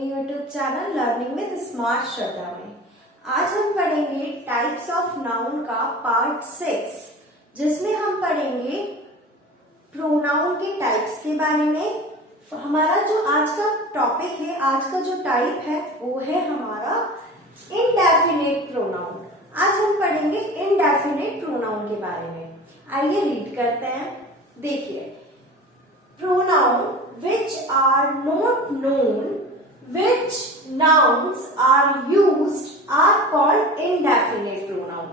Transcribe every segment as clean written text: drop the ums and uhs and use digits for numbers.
अपने YouTube channel learning with smart Shraddha में। आज हम पढ़ेंगे टाइप्स ऑफ नाउन का पार्ट 6, जिसमें हम पढ़ेंगे प्रोनाउन के टाइप्स के बारे में। हमारा जो आज का टॉपिक है, आज का जो टाइप है वो है हमारा इनडेफिनेट प्रोनाउन। आज हम पढ़ेंगे इनडेफिनेट प्रोनाउन के बारे में। आइए रीड करते हैं। देखिए, pronoun which are not known, which nouns are used are called indefinite pronoun।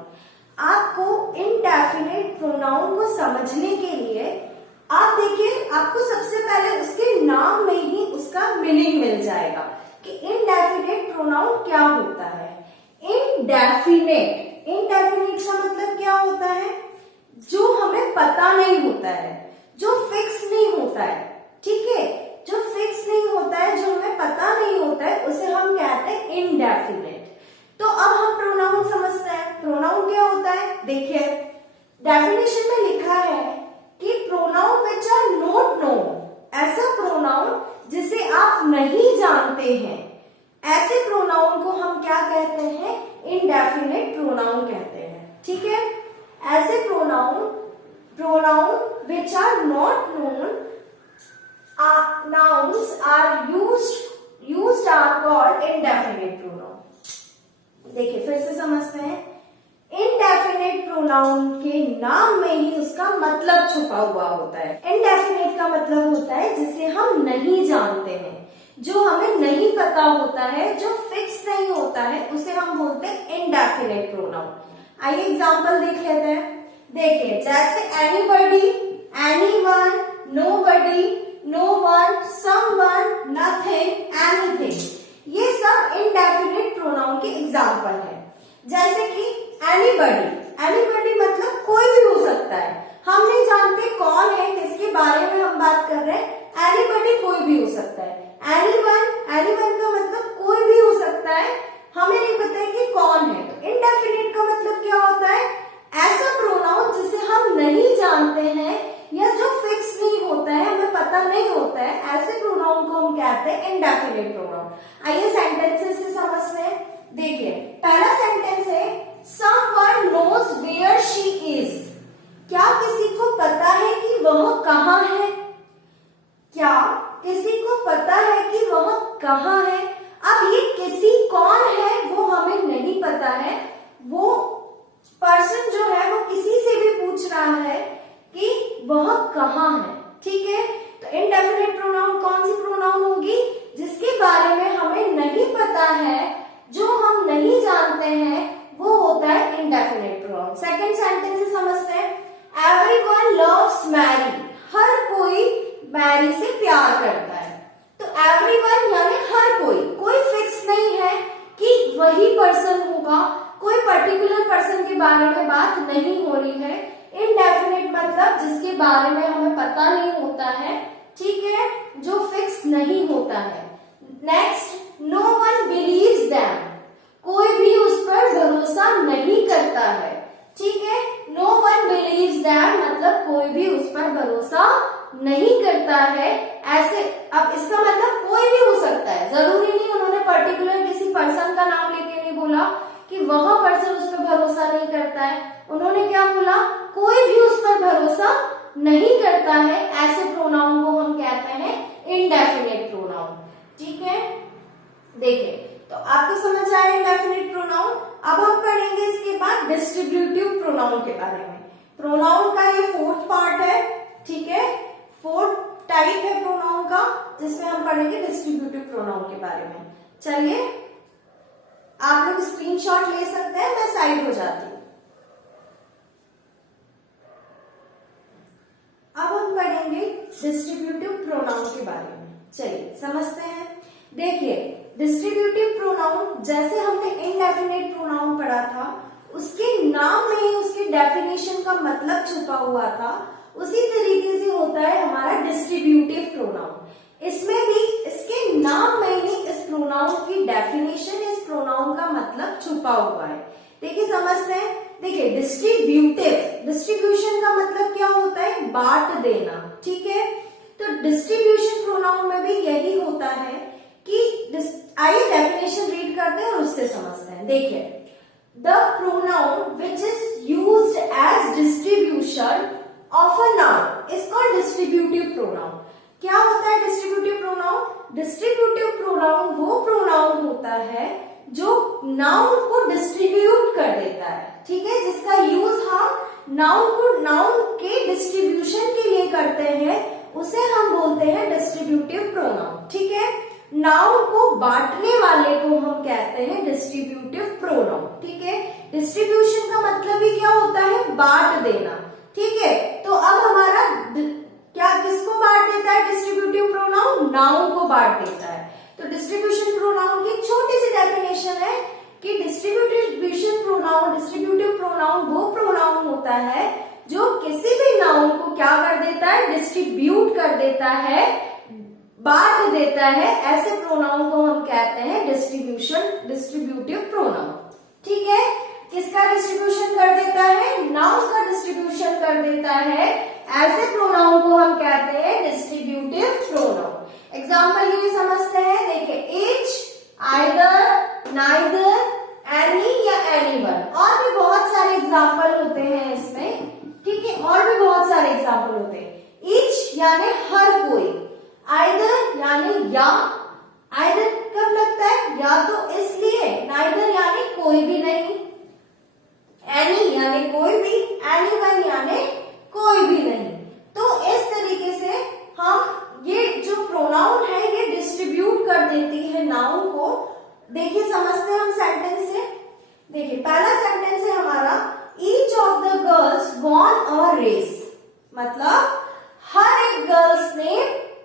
आपको indefinite pronoun को समझने के लिए आप देखिए, आपको सबसे पहले उसके नाम में ही उसका मीनिंग मिल जाएगा कि indefinite pronoun क्या होता है। indefinite का मतलब क्या होता है? जो हमें पता नहीं होता है, जो फिक्स नहीं होता है। ठीक है, जो फिक्स नहीं होता है, जो हमें पता नहीं होता है, उसे हम कहते हैं इनडेफिनेट। तो अब हम प्रोनाउन समझते हैं। प्रोनाउन क्या होता है? देखिए, डेफिनेशन में लिखा है कि pronoun which are not known, ऐसा प्रोनाउन जिसे आप नहीं जानते हैं, ऐसे प्रोनाउन को हम क्या कहते हैं? इनडेफिनेट प्रोनाउन कहते हैं। ठीक है, ऐसे pronoun which are not known, nouns are used are called indefinite pronoun। देखिए, फिर से समझते हैं। इनडेफिनेट प्रोनाउन के नाम में ही उसका मतलब छुपा हुआ होता है। इनडेफिनेट का मतलब होता है जिसे हम नहीं जानते हैं, जो हमें नहीं पता होता है, जो फिक्स नहीं होता है, उसे हम बोलते हैं इनडेफिनेट प्रोनाउन। आइए एग्जांपल देख लेते हैं। देखिए, जैसे anybody, anyone, nobody, no one, someone, nothing, anything, ये सब इनडेफिनेट प्रोनाउन के एग्जांपल हैं। जैसे कि एनीबॉडी मतलब कोई भी हो सकता है। हम नहीं जानते कौन है, किसके बारे में हम बात कर रहे हैं। एनीबॉडी कोई भी हो सकता है। एनीवन का मतलब कोई भी हो सकता है, हमें नहीं पता है कि कौन है। तो इनडेफिनेट का मतलब क्या होता है? ऐसा प्रोनाउन जिसे हम नहीं जानते हैं या जो फिक्स नहीं होता है, हमें पता नहीं होता है, ऐसे प्रोनाउन को हम कहते हैं इनडेफिनेट प्रोनाउन। आइए सेंटेंसेस से समझते हैं। देखिए, पहला सेंटेंस है someone knows where she is. क्या किसी को पता है कि वह कहाँ है? क्या किसी को पता है कि वह कहाँ है? अब ये किसी कौन है वो हमें नहीं पता है। वो पर्सन जो है वो किसी से भी पूछ रहा है कि वह कहाँ है। ठीक है, तो इनडेफिनेट प्रोनाउन कौन सी प्रोनाउन होगी? जिसके बारे में हमें नहीं पता है, जो हम नहीं जानते हैं, वो होता है इनडेफिनेट प्रोनाउन। सेकंड सेंटेंस से समझते हैं। Everyone loves Mary. हर कोई मैरी से प्यार करता है। तो एवरीवन यानी हर कोई फिक्स नहीं है कि वही पर्सन होगा, कोई पर्टिकुलर पर्सन के बारे में बात नहीं हो रही है। इनडेफिनेट मतलब जिसके बारे में हमें पता नहीं होता है। ठीक है, जो फिक्स नहीं होता है। Next, no one believes them. कोई भी उस पर भरोसा नहीं करता है। ठीक है, नो वन बिलीव्स देम मतलब कोई भी उस पर भरोसा नहीं करता है। ऐसे, अब इसका मतलब कोई भी हो सकता है, जरूरी नहीं उन्होंने पर्टिकुलर किसी पर्सन का नाम लेके नहीं बोला कि वह पर्सन उस पर भरोसा नहीं करता है। उन्होंने क्या बोला? कोई भी उस पर भरोसा नहीं करता है। ऐसे प्रोनाउन को हम कहते हैं इनडेफिनेट प्रोनाउन। ठीक है, देखिए, तो आपको समझ आया इनडेफिनेट प्रोनाउन। अब हम पढ़ेंगे इसके बाद डिस्ट्रीब्यूटिव प्रोनाउन के बारे में। प्रोनाउन का ये 4th पार्ट है। ठीक है, 4th टाइप है प्रोनाउन का, जिसमें हम पढ़ेंगे डिस्ट्रीब्यूटिव प्रोनाउन के बारे में। चलिए, आप लोग स्क्रीनशॉट ले सकते हैं, मैं साइड हो जाती हूँ। अब हम पढ़ेंगे डिस्ट्रीब्यूटिव प्रोनाउन के बारे में। चलिए समझते हैं। देखिए, डिस्ट्रीब्यूटिव प्रोनाउन, जैसे हमने इनडेफिनेट प्रोनाउन पढ़ा था, उसके नाम में ही उसके डेफिनेशन का मतलब छुपा हुआ था, उसी तरीके से होता है हमारा डिस्ट्रीब्यूटिव प्रोनाउन। इसमें भी इसके नाम में ही इस प्रोनाउन की डेफिनेशन, इस प्रोनाउन का मतलब छुपा हुआ है। देखिए, समझते हैं। देखिए, डिस्ट्रीब्यूशन का मतलब क्या होता है? बांट देना। ठीक है, तो डिस्ट्रीब्यूशन प्रोनाउन में भी यही होता है आइए डेफिनेशन रीड करते हैं और उससे समझते हैं। देखिए, the pronoun which is used as distribution of a noun is called distributive pronoun. क्या होता है डिस्ट्रीब्यूटिव प्रोनाउन? डिस्ट्रीब्यूटिव प्रोनाउन वो प्रोनाउन होता है जो नाउन को डिस्ट्रीब्यूट कर देता है, ठीक है, जिसका यूज हम नाउन के डिस्ट्रीब्यूशन के लिए करते हैं, उसे हम बोलते हैं डिस्ट्रीब्यूटिव प्रोनाउन, ठीक है। नाउन को बांटने वाले को हम कहते हैं डिस्ट्रीब्यूटिव प्रोनाउन, ठीक है। डिस्ट्रीब्यूशन का मतलब ही क्या होता है? बांट देना, ठीक है। तो अब हमारा क्या किसको बांट देता है डिस्ट्रीब्यूटिव प्रोनाउन? नाउन को बांट देता है। तो डिस्ट्रीब्यूशन प्रोनाउन की छोटी सी डेफिनेशन है कि डिस्ट्रीब्यूटिव प्रोनाउन वो प्रोनाउन होता है जो किसी भी नाउन को क्या कर देता है? डिस्ट्रीब्यूट कर देता है, बांट देता है। ऐसे प्रोनाउन को हम कहते हैं डिस्ट्रीब्यूटिव प्रोनाउन, ठीक है। किसका डिस्ट्रीब्यूशन कर देता है? नाउन का डिस्ट्रीब्यूशन कर देता है। ऐसे प्रोनाउन को हम कहते हैं डिस्ट्रीब्यूटिव प्रोनाउन। एग्जाम्पल के लिए समझते हैं। देखिए, ईच, आइदर, नाइदर, एनी या एनीवन, और भी बहुत सारे एग्जाम्पल होते हैं इसमें, ठीक है, और भी बहुत सारे एग्जाम्पल होते हैं। ईच यानी हर कोई, आइदर यानी या, आइदर कब लगता है? या तो इसलिए, नाइदर यानी कोई भी नहीं, एनी यानी कोई भी, एनीवन यानी कोई भी नहीं। तो इस तरीके से हम ये जो प्रोनाउन है ये डिस्ट्रीब्यूट कर देती है नाउन को। देखिए, समझते हैं हम सेंटेंस से। देखिए, पहला सेंटेंस है हमारा, each of the girls won a race, मतलब हर एक गर्ल्स ने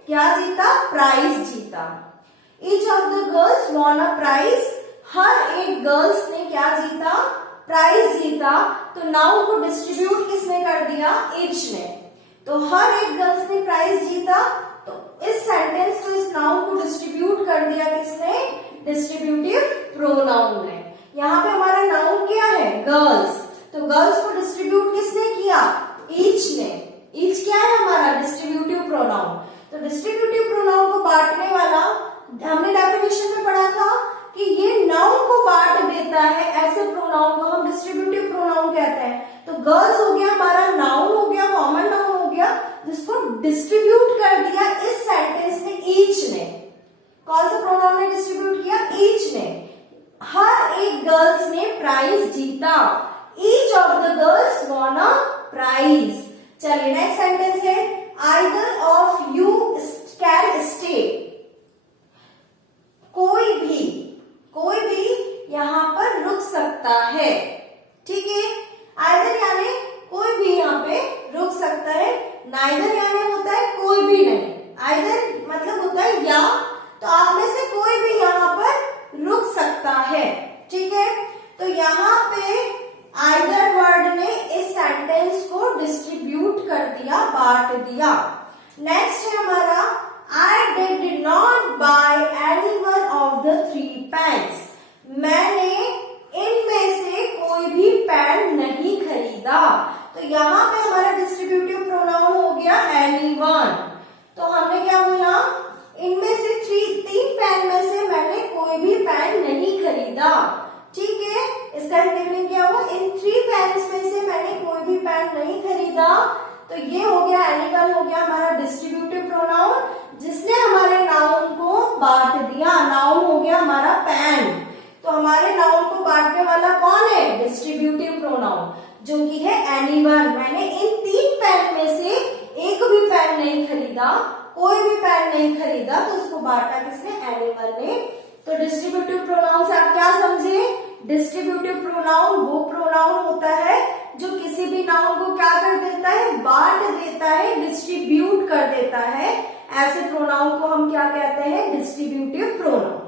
क्या जीता? प्राइज जीता। Each of the girls won a prize, हर एक गर्ल्स ने क्या जीता? प्राइज जीता। तो नाउन को डिस्ट्रीब्यूट किसने कर दिया? ईच ने। तो हर एक गर्ल्स ने प्राइज जीता, तो इस सेंटेंस को, इस नाउन को डिस्ट्रीब्यूट कर दिया किसने? डिस्ट्रीब्यूटिव प्रोनाउन ने। यहाँ पे हमारा नाउन क्या है? गर्ल्स। तो गर्ल्स को डिस्ट्रीब्यूट किसने किया? ईच ने। ईच क्या है हमारा? Distributive pronoun. तो डिस्ट्रीब्यूटिव प्रोनाउन को बांटने वाला, हमने डेफिनेशन में पढ़ा था कि ये नाउन को बांट देता है, ऐसे प्रोनाउन को हम डिस्ट्रीब्यूटिव प्रोनाउन कहते हैं। तो गर्ल्स हो गया हमारा नाउन, हो गया कॉमन नाउन, हो गया जिसको डिस्ट्रीब्यूट कर दिया इस सेंटेंस में ईच ने। कौन सा प्रोनाउन ने डिस्ट्रीब्यूट किया? ईच ने। हर एक गर्ल्स ने प्राइज जीता। Each of the girls won a prize. चलिए, नेक्स्ट सेंटेंस है, either of you can stay, कोई भी यहाँ पर रुक सकता है, ठीक है। आइदर यानी कोई भी यहाँ पे रुक सकता है, नाइदर यानी होता है कोई भी नहीं। आइदर मतलब होता है या, तो आप में से कोई भी यहाँ पर रुक सकता है, ठीक है। तो यहाँ पे आइदर वर्ड ने इस सेंटेंस को डिस्ट्रीब्यूट कर दिया, बांट दिया। नेक्स्ट है हमारा, I did not buy any one of the 3 pens. मैंने इनमें से कोई भी पेन नहीं खरीदा। तो यहाँ पे हमारा डिस्ट्रीब्यूटिव प्रोनाउन हो गया anyone। तो हमने क्या बोला? इनमें से 3 पेन में से मैंने कोई भी पेन नहीं खरीदा, ठीक है। इसका मीनिंग क्या हुआ? इन 3 पेन्स में से मैंने कोई भी पेन नहीं खरीदा। तो ये हो गया एनिमल, हो गया हमारा डिस्ट्रीब्यूटिव प्रोनाउन, जिसने हमारे नाउन को बांट दिया। नाउन हो गया हमारा पेन। तो हमारे नाउन को बांटने वाला कौन है? डिस्ट्रीब्यूटिव प्रोनाउन, जो कि है एनीवन। मैंने इन 3 पेन में से एक भी पेन नहीं खरीदा, कोई भी पेन नहीं खरीदा, तो उसको बांटा किसने? एनीवन ने। तो डिस्ट्रीब्यूटिव प्रोनाउन से आप क्या समझे? डिस्ट्रीब्यूटिव प्रोनाउन वो प्रोनाउन होता है जो किसी भी नाउन को क्या कर देता है? बांट देता है, डिस्ट्रीब्यूट कर देता है। ऐसे प्रोनाउन को हम क्या कहते हैं? Distributive pronoun.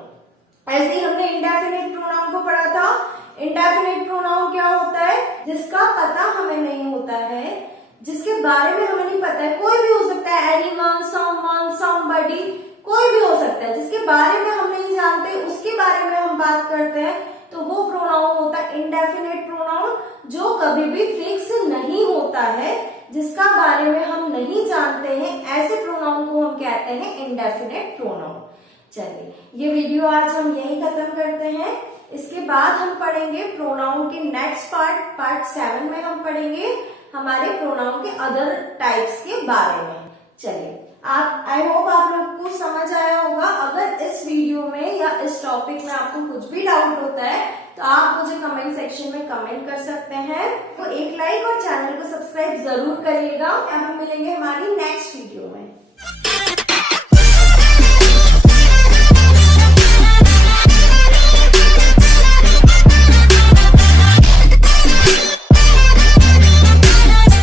ऐसे ही हमने इंडेफिनिट प्रोनाउन को पढ़ा था। इंडेफिनिट प्रोनाउन क्या होता है? जिसका पता हमें नहीं होता है, जिसके बारे में हमें नहीं पता है। कोई भी हो सकता है, एनीवन, समवन, समबडी, कोई भी हो सकता है। जिसके बारे में हम नहीं जानते, उसके बारे में हम बात करते हैं, तो वो प्रोनाउन होता है इंडेफिनिट प्रोनाउन, जो कभी भी फिक्स नहीं होता है, जिसका बारे में हम नहीं जानते हैं। ऐसे प्रोनाउन को हम कहते हैं इंडेफिनिट प्रोनाउन। चलिए ये वीडियो आज हम यही खत्म करते हैं। इसके बाद हम पढ़ेंगे प्रोनाउन के नेक्स्ट पार्ट 7 में हम पढ़ेंगे हमारे प्रोनाउन के अदर टाइप्स के बारे में। चलिए आई होप आप लोग को समझ आया होगा। अगर इस वीडियो में या इस टॉपिक में आपको कुछ भी डाउट होता है तो आप मुझे कमेंट सेक्शन में कमेंट कर सकते हैं। तो एक लाइक और चैनल को सब्सक्राइब जरूर करिएगा। अब हम मिलेंगे हमारी नेक्स्ट वीडियो में।